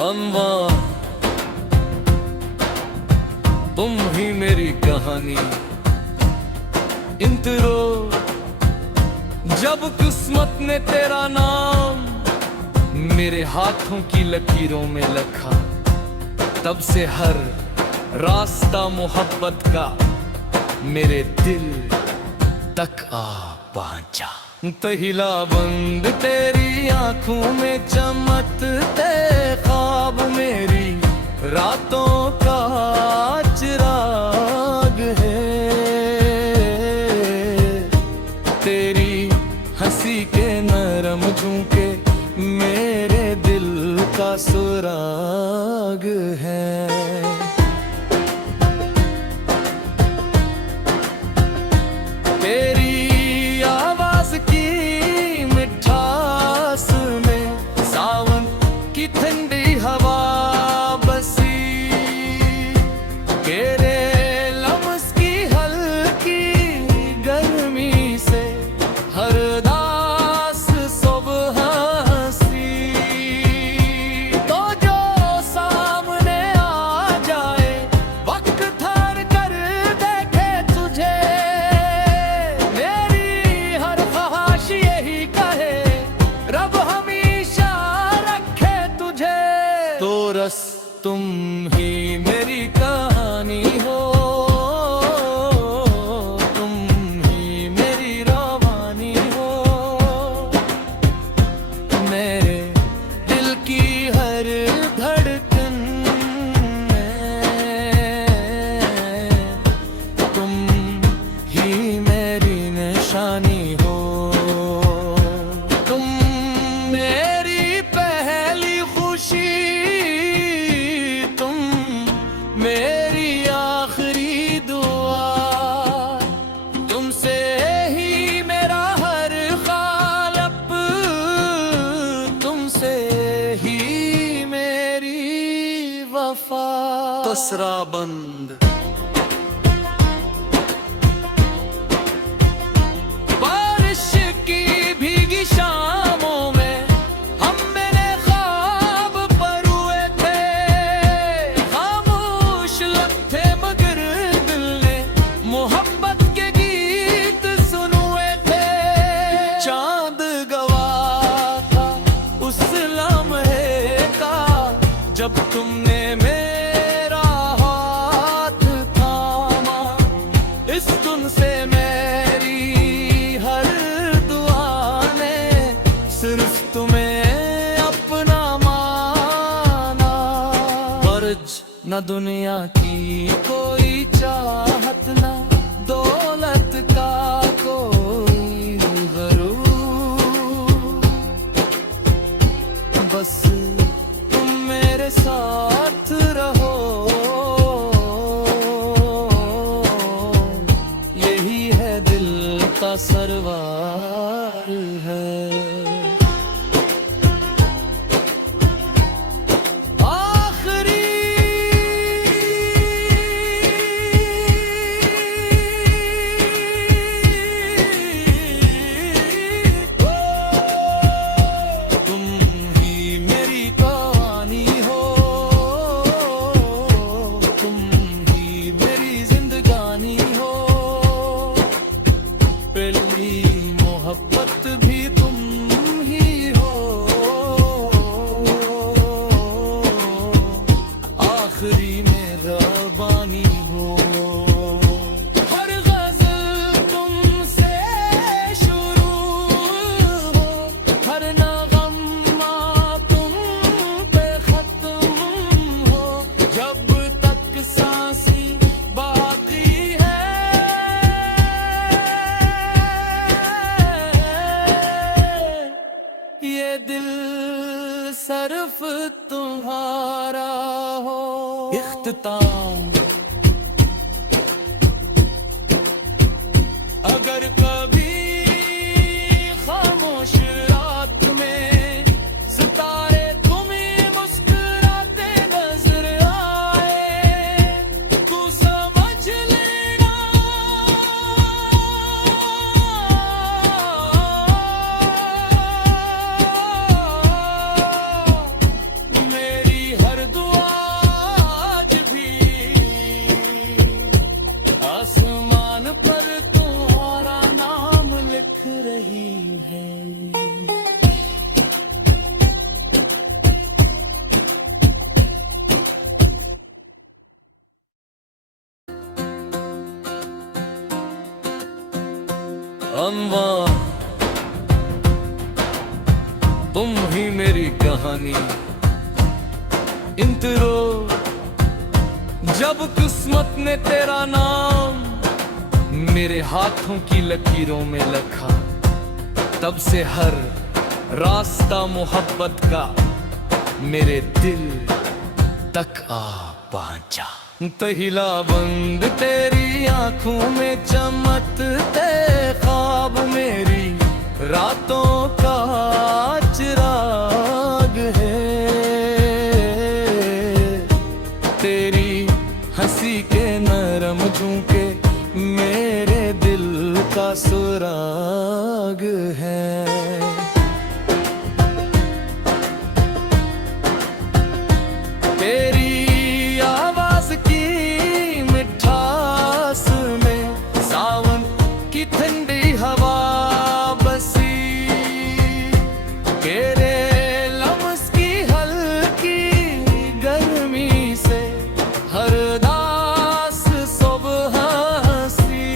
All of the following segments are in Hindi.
अम्मा तुम ही मेरी कहानी। इंतरो जब किस्मत ने तेरा नाम मेरे हाथों की लकीरों में लिखा, तब से हर रास्ता मोहब्बत का मेरे दिल तक आ पहुंचा। तहिला बंद तेरी आंखों में चमकते ख्वाब मेरी रातों का चिराग है। तेरी हंसी के नरम झोंके मेरे दिल का सुराग है। तेरी आवाज की मिठास में सावन की ठंडी हवा बसी, तेरे लम्स की हल्की गर्मी से हर दास सुबह हंसी। तो जो सामने आ जाए वक्त ठहर कर देखे तुझे, मेरी हर ख्वाहिश यही कहे रब हमेशा रखे तुझे। तो रस तुम ही मेरी कहानी हो, तुम ही मेरी रवानी हो। मेरे दिल की हर धड़कन में तुम ही मेरी निशानी हो। तुम मेरी पहली खुशी, तुम मेरी आखिरी दुआ। तुमसे ही मेरा हर ख्वाब, तुमसे ही मेरी वफा। तसरा बंद बारिश की भीगी शामों में हम मेरे ख्वाब पर हुए थे। खामोश लब थे मगर दिल ने मोहब्बत के गीत सुनुए थे। चांद गवाह था उस लम्हे का जब तुमने मेरा हाथ थामा। इस धुन से मेरी हर दुआ ने सिर्फ तुम्हें अपना माना। फर्ज न दुनिया की कोई चाहत, न दौलत का कोई गरूर, बस तुम मेरे साथ रहो, यही है दिल का सरवार है। तुम ही मेरी कहानी हो, तुम ही मेरी जिंदगानी हो। पहली मोहब्बत भी तुम ही हो, आखिरी में रबानी हो। हर गज़ल तुमसे शुरू हो, हर नगमा तुम पे खत्म हो। जब तक सांसी बाकी है, ये दिल सिर्फ तुम्हारा हो। इख्तिताम अगर कभी खामोश रात में सितारे तुम्हें मुस्कुराते नजर आए, तू समझ लेना मेरी तुम ही मेरी कहानी। इंतरो जब किस्मत ने तेरा नाम मेरे हाथों की लकीरों में लिखा, तब से हर रास्ता मोहब्बत का मेरे दिल तक आ पहुंचा। तहिला बंद तेरी आंखों में चमकते ख्वाब मेरी रातों का चिराग है। तेरी हंसी के नरम झोंके मेरे दिल का सुराग है। तेरी आवाज की मिठास में सावन की ठंडी हवा बसी, तेरे लम्स की हल्की गर्मी से हर दास सुबह हंसी।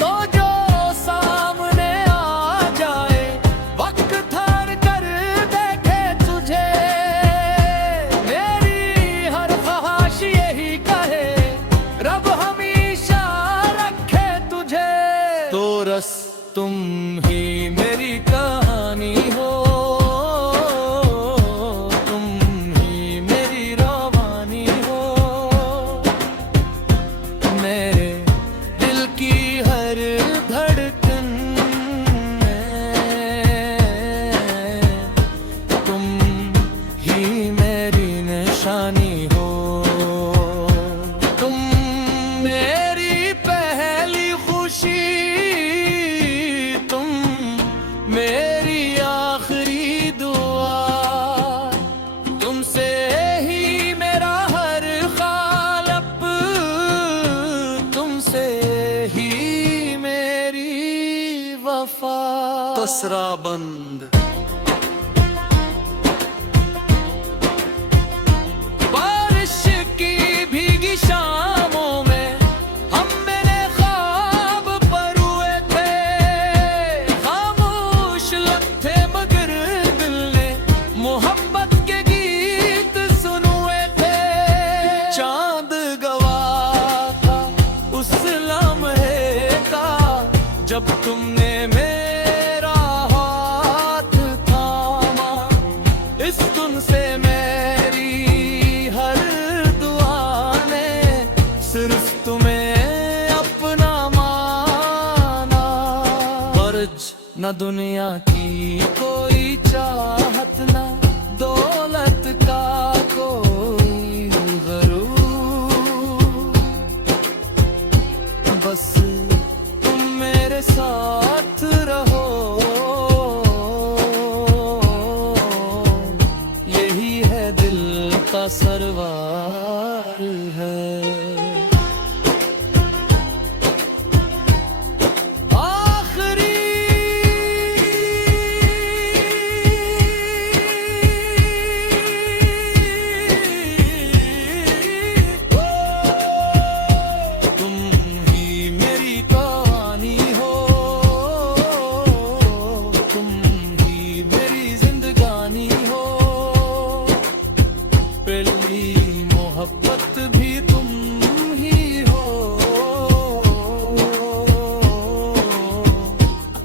तो जो सामने आ जाए वक्त ठहर कर देखे तुझे, मेरी हर ख्वाहिश यही कहे रब हमेशा रखे तुझे। तो रस तुम ही मेरी कहानी हो, तुम ही मेरी रवानी हो। मेरे दिल की हर धड़कन में तुम ही मेरी निशानी हो। तुम मेरी पहली खुशी, तुम मेरी आखिरी दुआ। तुमसे ही मेरा हर ख्वाब, तुमसे ही मेरी वफा। तसरा बंद बारिश की भीगी शामों में हम मेरे ख्वाब पर हुए थे। खामोश लब थे मगर दिल ने मोहब्बत के गीत सुनुए थे। चांद गवाह था उस लम्हे का जब तुमने मेरा हाथ थामा। इस धुन से मेरी हर दुआ ने सिर्फ तुम्हें अपना माना। फर्ज न दुनिया की कोई चाहत, न दौलत का कोई गरूर, बस तुम मेरे साथ रहो। यही है दिल का सरवार है। आखिरी तुम ही मेरी कहानी हो, तुम ही मेरी जिंदगानी हो। पहली मोहब्बत भी तुम ही हो,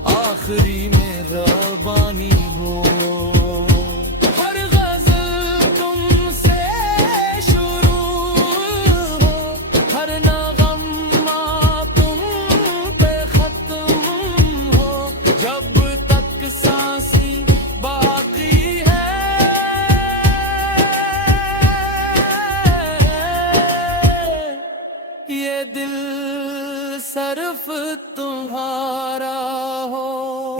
आखिरी मेरा बानी हो। हर गज़ल तुमसे शुरू हो, हर नगमा तुम पे खत्म हो। जब तक सांसी बाकी है, ये दिल सिर्फ तुम्हारा हो।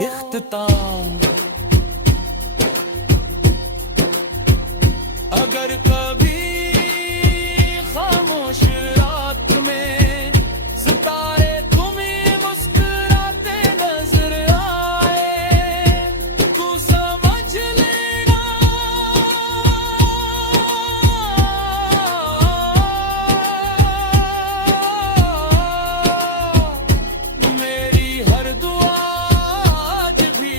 इख्तिताम अगर कभी खामोश रात में सितारे तुम्हें मुस्कुराते नजर आए, तू समझ लेना मेरी हर दुआ आज भी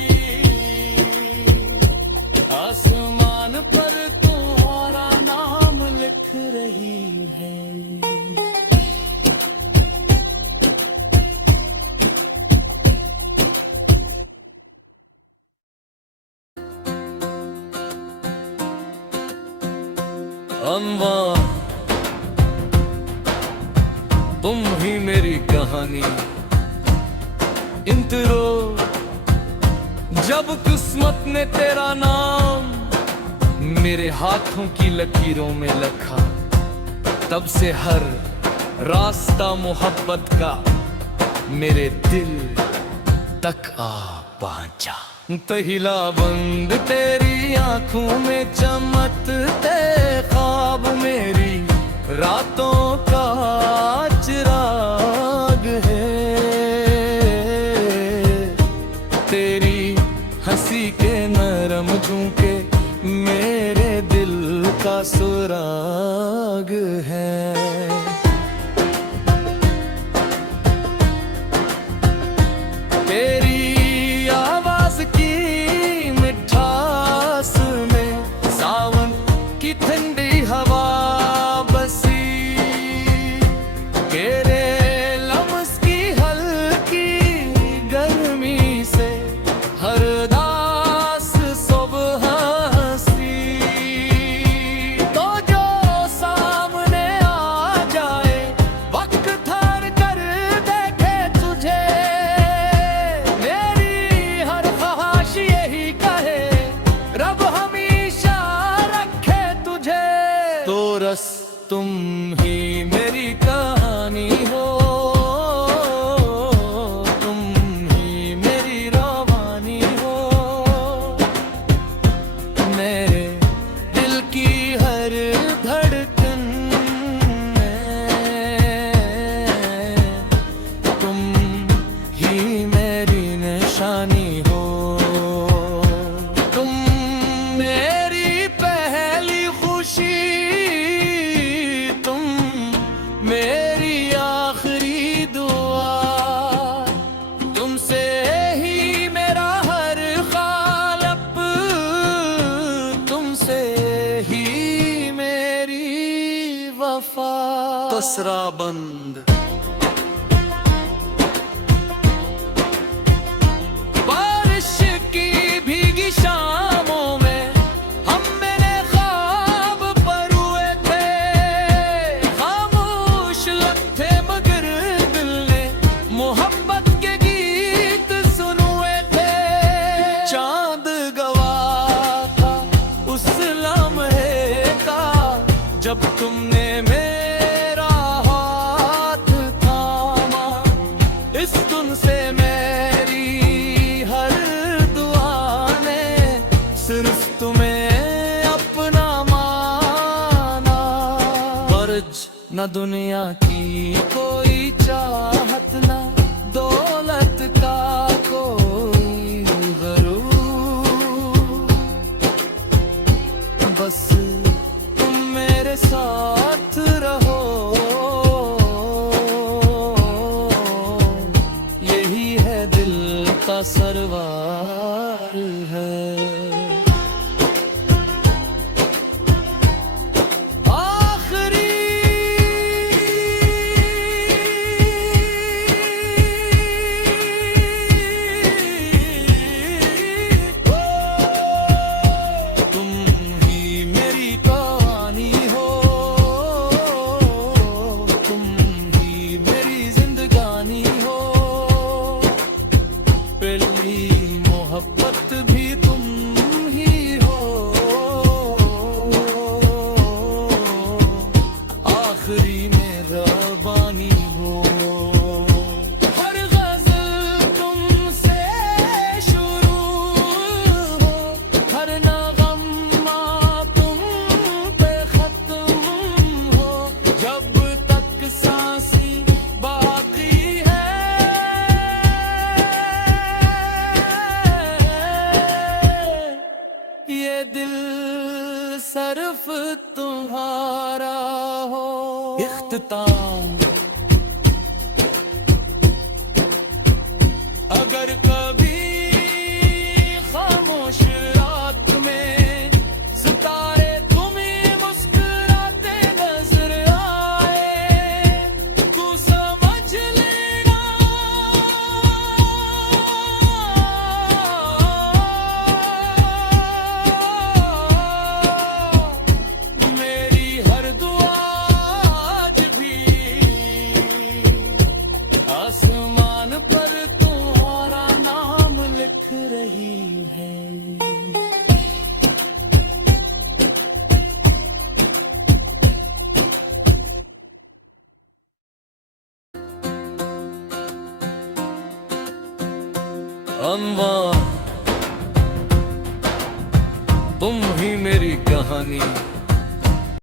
अम्मा तुम ही मेरी कहानी, इंतरो जब किस्मत ने तेरा नाम मेरे हाथों की लकीरों में लिखा, तब से हर रास्ता मोहब्बत का मेरे दिल तक आ पहुंचा। तहिला बंद तेरी आंखों में चमकते ख्वाब मेरी रातों का चिराग है, तेरी हंसी के नरम झोंके मेरे दिल का सुराग है। तेरी आवाज की मिठास में सावन की ठंडी हवा बसी, तेरे लम्स की हल्की गर्मी से हर दास सुबह हंसी, तो जो सामने आ जाए वक्त ठहर कर देखे तुझे, मेरी हर ख्वाहिश यही कहे रब हमेशा रखे तुझे। तो रस तुम ही मेरी कहानी हो, तुम ही मेरी रवानी हो, मेरे दिल की हर धड़कन में तुम ही मेरी निशानी हो, तुम मेरी पहली खुशी, तुम मेरी आखिरी दुआ, तुमसे ही मेरा हर ख्वाब, तुमसे ही मेरी वफा। तसरा बंद बारिश की भीगी शामों में हम मेरे ख्वाब पर हुए थे, खामोश लगते मगर दिल ने मोहब्बत के गीत सुनुए थे। चांद गवाह था उस लम्हे का जब तुमने मेरा हाथ थामा, इस धुन से मेरी हर दुआ ने सिर्फ तुम्हें अपना माना। फर्ज न दुनिया की कोई चाहत, न दौलत का कोई गरूर, बस तुम मेरे साथ रहो, यही है दिल का सरवार है। आखिरी तुम ही मेरी कहानी हो, तुम ही मेरी जिंदगानी हो, पहली मोहब्बत भी तुम ही हो, आखिरी मेरा बानी हो। हर गज़ल तुमसे शुरू हो, हर नगमा तुम पे खत्म हो, जब तक सांसी बाकी है ये दिल सिर्फ तुम्हारा हो। इख्तिताम अगर कभी खामोश रात में सितारे तुम्हें मुस्कुराते नजर आए, तू समझ लेना मेरी अनवा तुम ही मेरी कहानी